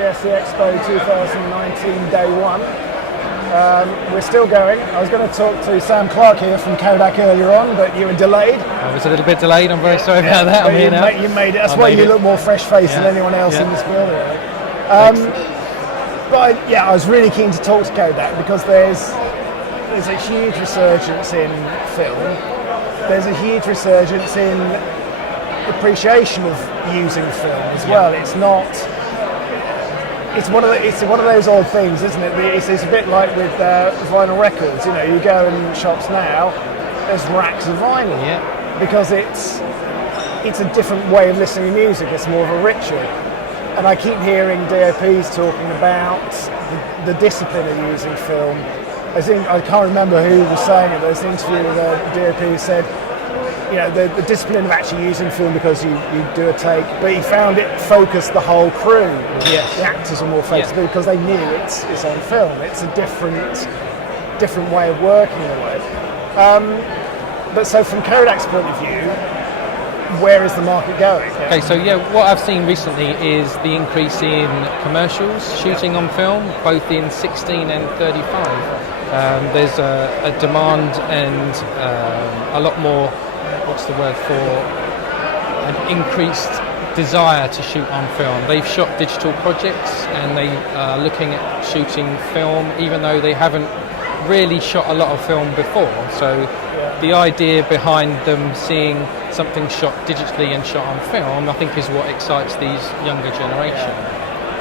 DSC Expo 2019 day one. We're still going. I was going to talk to Sam Clark here from Kodak earlier on, but you were delayed. I was a little bit delayed. I'm very sorry about that. I'm here now. You made it. That's why you look more fresh-faced than anyone else in this building. But I was really keen to talk to Kodak because there's a huge resurgence in film. There's a huge resurgence in appreciation of using film as well. It's not. It's one of those old things, isn't it? It's a bit like with vinyl records. You know, you go in shops now, there's racks of vinyl because it's a different way of listening to music. It's more of a ritual. And I keep hearing DOPs talking about the discipline of using film. I can't remember who was saying it, but there's an interview with a DOP who said, you know, the discipline of actually using film because you do a take, but he found it focused the whole crew. Yes. The actors are more focused because they knew it's on film. It's a different way of working in a way. But so from Kodak's point of view, where is the market going? Okay, so what I've seen recently is the increase in commercials shooting on film, both in 16 and 35. There's a demand and a lot more, what's the word for, an increased desire to shoot on film. They've shot digital projects and they are looking at shooting film, even though they haven't really shot a lot of film before. So the idea behind them seeing something shot digitally and shot on film, I think, is what excites these younger generation.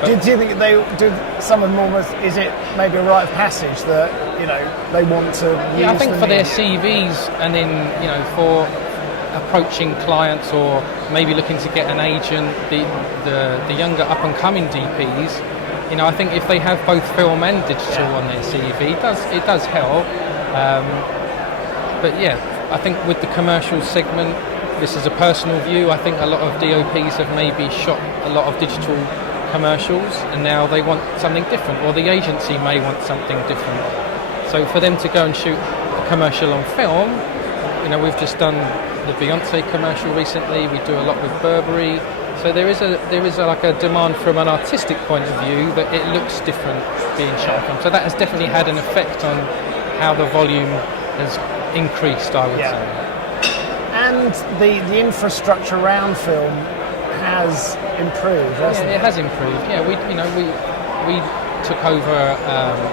Do you think some of them almost, is it maybe a rite of passage that, you know, they want to use I think for their medium? CVs and then, you know, for approaching clients or maybe looking to get an agent, the younger up and coming DPs, you know, I think if they have both film and digital on their CV, it does help. But I think with the commercial segment, this is a personal view, I think a lot of DOPs have maybe shot a lot of digital commercials and now they want something different, or the agency may want something different. So for them to go and shoot a commercial on film, you know, we've just done the Beyonce commercial recently, we do a lot with Burberry, so there is like a demand from an artistic point of view that it looks different being shot on film. So that has definitely had an effect on how the volume has increased, I would say. And the infrastructure around film has improved, hasn't it? It has improved. We took over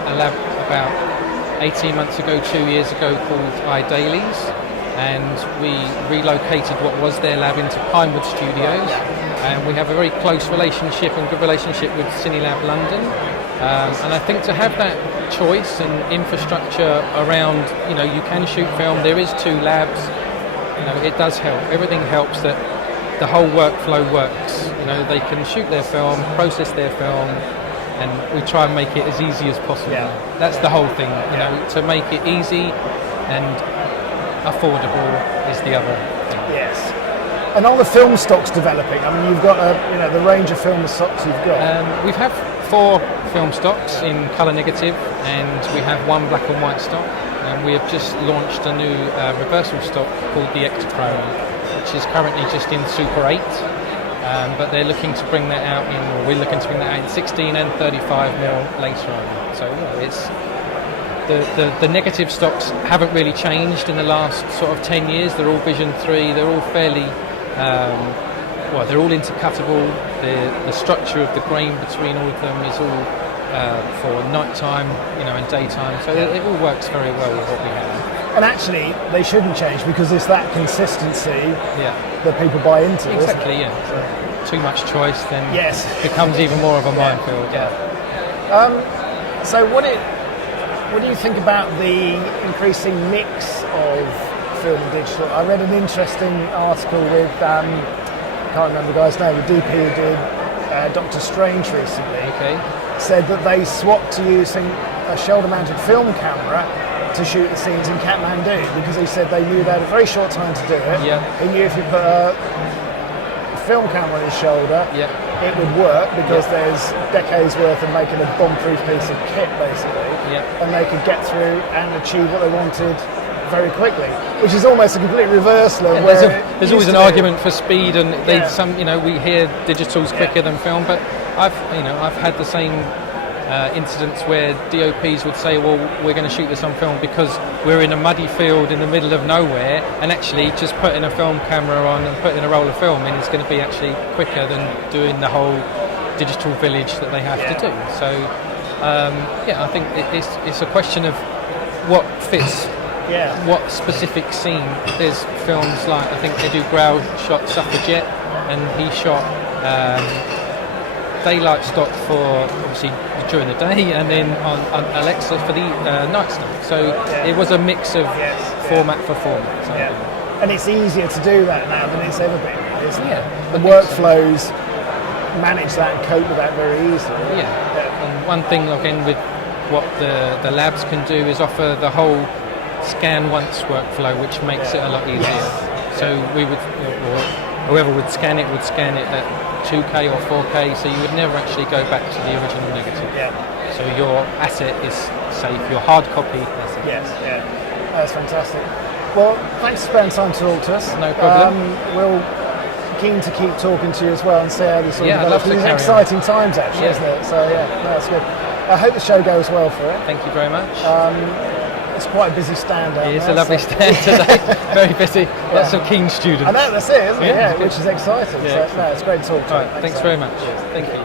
a lab about 18 months ago, 2 years ago, called dailies, and we relocated what was their lab into Pinewood Studios, and we have a very close relationship and good relationship with CineLab London. And I think to have that choice and infrastructure around, you know, you can shoot film, there is 2 labs, you know, it does help. Everything helps that the whole workflow works. You know, they can shoot their film, process their film, and we try and make it as easy as possible. That's the whole thing, you know, to make it easy and affordable is the other thing. Yes. And are the film stocks developing? I mean, you've got the range of film stocks you've got. We have 4 film stocks in colour negative, and we have 1 black and white stock, and we have just launched a new reversal stock called the Ektachrome, which is currently just in Super 8, but they're looking to bring that out we're looking to bring that out in 16 and 35mm later on. So it's the negative stocks haven't really changed in the last sort of 10 years. They're all Vision 3, they're all fairly they're all intercuttable. The structure of the grain between all of them is all for nighttime, you know, and daytime. So it all works very well with what we have. And actually, they shouldn't change because it's that consistency that people buy into. Exactly, isn't it? Too much choice, then it becomes even more of a minefield. So what do you think about the increasing mix of film and digital? I read an interesting article with, I can't remember the guy's name, the DP who did Doctor Strange recently. Okay. Said that they swapped to using a shoulder-mounted film camera to shoot the scenes in Kathmandu because he said they knew they had a very short time to do it. He knew if you put a film camera on his shoulder, it would work because there's decades worth of making a bomb-proof piece of kit, basically, and they could get through and achieve what they wanted very quickly, which is almost a complete reversal of there's always an argument for speed, and we hear digital's quicker than film, but I've had the same incidents where DOPs would say, well, we're going to shoot this on film because we're in a muddy field in the middle of nowhere, and actually just putting a film camera on and putting a roll of film in is going to be actually quicker than doing the whole digital village that they have to do. So I think it's a question of what fits what specific scene. There's films like, I think they do Grau shot Suffragette, and he shot daylight stock for obviously during the day, and then on Alexa for the night stuff. So it was a mix of format for format. So. And it's easier to do that now than it's ever been, isn't it? The I workflows manage that and cope with that very easily. And one thing again with what the labs can do is offer the whole scan once workflow, which makes it a lot easier. So we would, or whoever would scan it at 2K or 4K, so you would never actually go back to the original negative. So your asset is safe, your hard copy asset. That's fantastic. Well, thanks for spending time to talk to us. No problem. We'll keen to keep talking to you as well and see how this all develops. I'd love to It's carry exciting times actually, isn't it? So that's good. I hope the show goes well for it. Thank you very much. It's quite a busy stand out there. It is a lovely stand today. Very busy. Lots of keen students. I know, that's it, isn't it? Yeah, Which is exciting. So, it's great to talk to you. Thanks very much. Thank you.